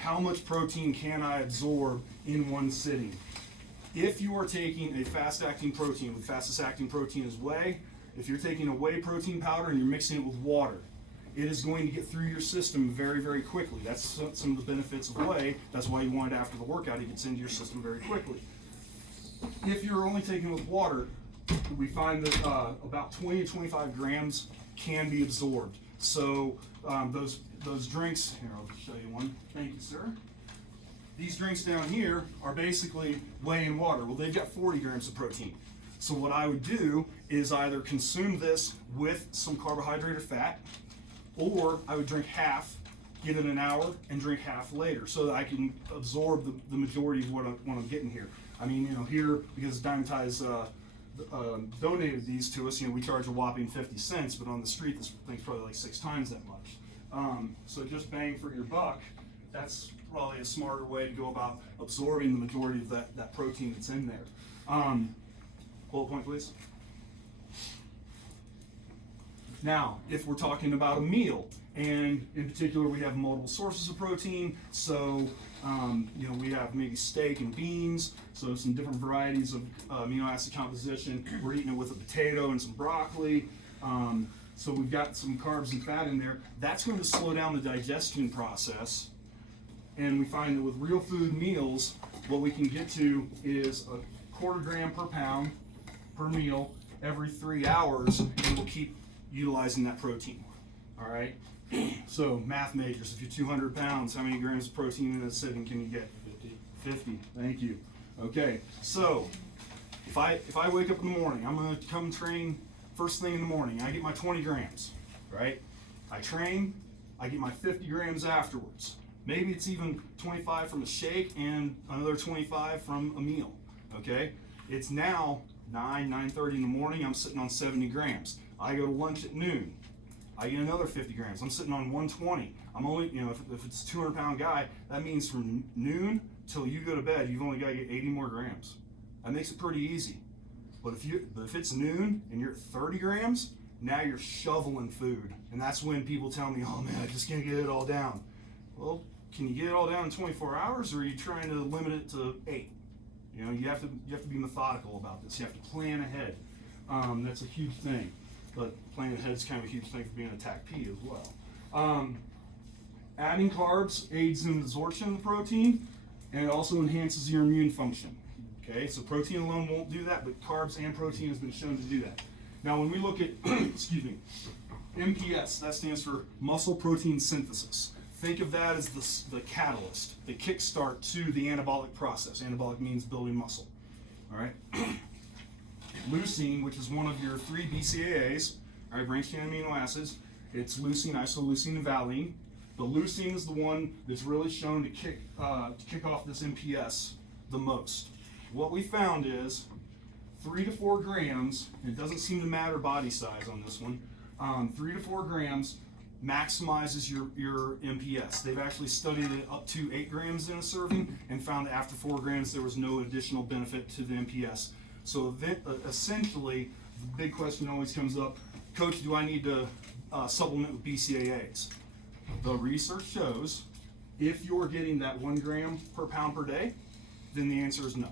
how much protein can I absorb in one sitting? If you are taking a fast-acting protein, the fastest acting protein is whey. If you're taking a whey protein powder and you're mixing it with water, it is going to get through your system very, very quickly. That's some of the benefits of whey. That's why you want it after the workout. It gets into your system very quickly. If you're only taking it with water, we find that about 20 to 25 grams can be absorbed. So those drinks, here I'll show you one. Thank you, sir. These drinks down here are basically whey and water. Well, they've got 40 grams of protein. So what I would do is either consume this with some carbohydrate or fat, or I would drink half, give it an hour, and drink half later, so that I can absorb the majority of what I'm getting here. I mean, you know, here, because Dymatize donated these to us, you know, we charge a whopping 50 cents, but on the street, this thing's probably like 6 times that much. So just bang for your buck, that's probably a smarter way to go about absorbing the majority of that protein that's in there. Bullet point, please. Now, if we're talking about a meal, and in particular we have multiple sources of protein, so you know, we have maybe steak and beans, so some different varieties of amino acid composition. We're eating it with a potato and some broccoli, so we've got some carbs and fat in there. That's going to slow down the digestion process, and we find that with real food meals, what we can get to is a 1/4 gram per pound per meal every 3 hours, and we'll keep utilizing that protein. All right. So math majors, if you're 200 pounds, how many grams of protein in a sitting can you get? 50. Thank you. Okay. So if I wake up in the morning, I'm going to come train first thing in the morning. I get my 20 grams. Right. I train. I get my 50 grams afterwards. Maybe it's even 25 from a shake and another 25 from a meal. Okay. It's now 9:30 in the morning. I'm sitting on 70 grams. I go to lunch at noon. I get another 50 grams. I'm sitting on 120. I'm only, you know, if it's a 200-pound guy, that means from noon till you go to bed, you've only got to get 80 more grams. That makes it pretty easy. But if it's noon and you're at 30 grams, now you're shoveling food. And that's when people tell me, oh man, I just can't get it all down. Well, can you get it all down in 24 hours, or are you trying to limit it to 8? You know, you have to be methodical about this. You have to plan ahead. That's a huge thing. But planning ahead is kind of a huge thing for being a TAC-P as well. Adding carbs aids in absorption of the protein, and it also enhances your immune function. Okay, so protein alone won't do that, but carbs and protein has been shown to do that. Now, when we look at, excuse me, MPS, that stands for muscle protein synthesis. Think of that as the catalyst, the kickstart to the anabolic process. Anabolic means building muscle. All right. Leucine, which is one of your 3 BCAAs, all right, branched chain amino acids. It's leucine, isoleucine, and valine. The leucine is the one that's really shown to kick off this MPS the most. What we found is 3 to 4 grams, and it doesn't seem to matter body size on this one, 3 to 4 grams maximizes your MPS. They've actually studied it up to 8 grams in a serving and found that after 4 grams there was no additional benefit to the MPS. So essentially, the big question always comes up, Coach, do I need to supplement with BCAAs? The research shows if you're getting that 1 gram per pound per day, then the answer is no.